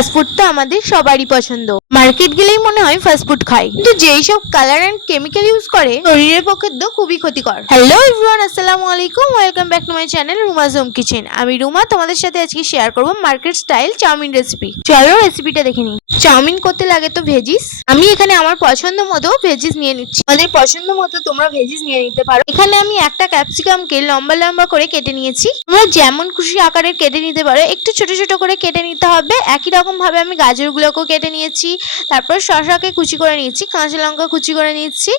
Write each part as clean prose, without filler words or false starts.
Fast food তো আমাদের সবারই পছন্দ। মার্কেট গেলেই মনে হয় ফাস্টফুড খাই, কিন্তু যেই সব কালার এন্ড কেমিক্যাল ইউজ করে শরীরের পক্ষে তো খুবই ক্ষতিকর। হ্যালো এভরিওয়ান, আসসালামু আলাইকুম, welcome back to my channel Ruma's home kitchen. আমি রুমা তোমাদের সাথে আজকে শেয়ার করব মার্কেট স্টাইল চাউমিন রেসিপি। চলো রেসিপিটা দেখে নিই। চাউমিন করতে লাগে তো ভেজিস। আমি এখানে আমার পছন্দ মতো ভেজিস নিয়ে নিচ্ছি। আমাদের পছন্দ মতো তোমরা ভেজিস নিয়ে নিতে পারো। এখানে আমি একটা ক্যাপসিকামকে লম্বা লম্বা করে কেটে নিয়েছি। তোমরা যেমন খুশি আকারের কেটে নিতে পারো, একটু ছোট ছোট করে কেটে নিতে হবে। একই রকম ভাবে আমি গাজরগুলোকেও কেটে নিয়েছি, তারপর শসাকে কুচি করে নিয়েছি, কাঁচা লঙ্কা কুচি করে নিয়েছি।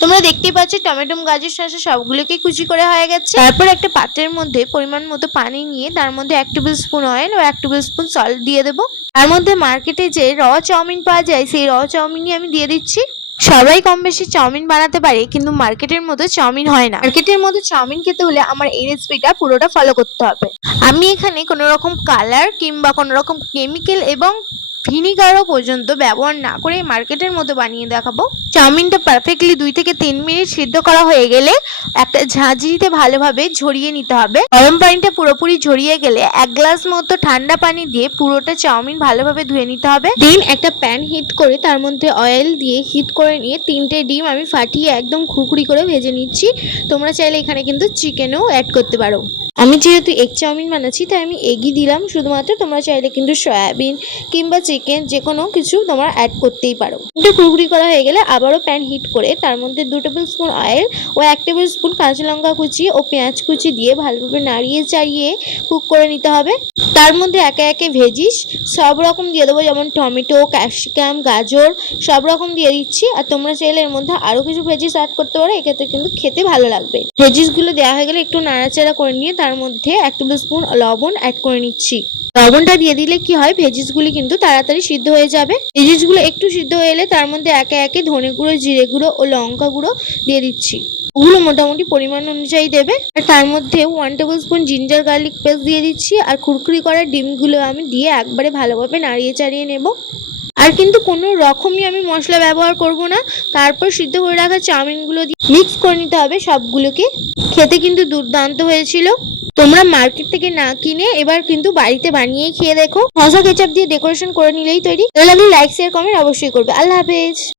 তোমরা দেখতেই পাচ্ছ টমেটো, গাজর, শসা সবগুলোকে কুচি করে হয়ে গেছে। তারপর একটা পাত্রের মধ্যে পরিমাণ মতো পানি নিয়ে তার মধ্যে 1 টেবিল স্পুন অয়েল ও 1 টেবিল স্পুন সল্ট দিয়ে দেবো। তার মধ্যে মার্কেটে যে র চাউমিন পাওয়া যায় সেই র চাউমিনই আমি দিয়ে দিচ্ছি। সবাই কম বেশি চাউমিন বানাতে পারে, কিন্তু মার্কেটের মতো চাউমিন হয় না। মার্কেটের মতো চাউমিন খেতে হলে আমার এই রেসিপিটা পুরোটা ফলো করতে হবে। আমি এখানে কোনো রকম কালার কিংবা কোনো রকম কেমিক্যাল এবং ভিনিগারও পর্যন্ত ব্যবহার না করে মার্কেটের মতো বানিয়ে দেখাবো। চাউমিনটা পারফেক্টলি 2 থেকে 3 মিনিট সিদ্ধ করা হয়ে গেলে একটা ঝাঁঝরিতে ভালোভাবে ঝরিয়ে নিতে হবে। গরম পানিটা পুরোপুরি ঝরিয়ে গেলে 1 গ্লাস মতো ঠান্ডা পানি দিয়ে পুরোটা চাউমিন ভালোভাবে ধুয়ে নিতে হবে। দেন একটা প্যান হিট করে তার মধ্যে অয়েল দিয়ে হিট করে নিয়ে 3টে ডিম আমি ফাটিয়ে একদম খুরখুরি করে ভেজে নিচ্ছি। তোমরা চাইলে এখানে কিন্তু চিকেনও অ্যাড করতে পারো। আমি যেহেতু এগ চাউমিন বানাচ্ছি তাই আমি এগই দিলাম শুধুমাত্র। তোমরা চাইলে কিন্তু সয়াবিন কিংবা চিকেন যে কোনো কিছু তোমরা অ্যাড করতেই পারো। একটু কুড়কুড়ি করা হয়ে গেলে আবারও প্যান হিট করে তার মধ্যে 2 টেবিল স্পুন অয়েল ও 1 টেবিল স্পুন কাঁচা লঙ্কা কুচি ও পেঁয়াজ কুচি দিয়ে ভালোভাবে নাড়িয়ে চাড়িয়ে কুক করে নিতে হবে। তার মধ্যে একে একে ভেজিস সব রকম দিয়ে দেবো, যেমন টমেটো, ক্যাপসিকাম, গাজর সব রকম দিয়ে দিচ্ছি। আর তোমরা চাইলে এর মধ্যে আরও কিছু ভেজিস অ্যাড করতে পারো, এক্ষেত্রে কিন্তু খেতে ভালো লাগবে। ভেজিসগুলো দেওয়া হয়ে গেলে একটু নাড়াচাড়া করে নিয়ে তার মধ্যে 1 টেবিল স্পুন লবণ অ্যাড করে নিচ্ছি। লবণটা দিয়ে দিলে কি হয়, ভেজিসগুলি কিন্তু তাড়াতাড়ি সিদ্ধ হয়ে যাবে। ভেজিসগুলো একটু সিদ্ধ হয়ে এলে তার মধ্যে একে একে ধনে গুঁড়ো, জিরে গুঁড়ো ও লঙ্কা গুঁড়ো দিয়ে দিচ্ছি। ওগুলো মোটামুটি পরিমাণ অনুযায়ী দেবে। আর তার মধ্যে 1 table spoon ginger garlic paste দিয়ে দিচ্ছি। আর খুরখুরি করা ডিমগুলো আমি দিয়ে একবারে ভালোভাবে নাড়িয়ে চাড়িয়ে নেব। আর কিন্তু কোনো রকমই আমি মশলা ব্যবহার করব না। তারপর সিদ্ধ করে রাখা চাউমিনগুলো দিয়ে মিক্স করে নিতে হবে সবগুলোকে। খেতে কিন্তু দুর্দান্ত হয়েছিল। তোমরা মার্কেট থেকে না কিনে এবার কিন্তু বাড়িতে বানিয়ে খেয়ে দেখো। সসা কেচাপ দিয়ে ডেকোরেশন করে নিলেই তৈরি। ভালো লাগলে লাইক, শেয়ার, কমেন্ট অবশ্যই করবে। আল্লাহ হাফেজ।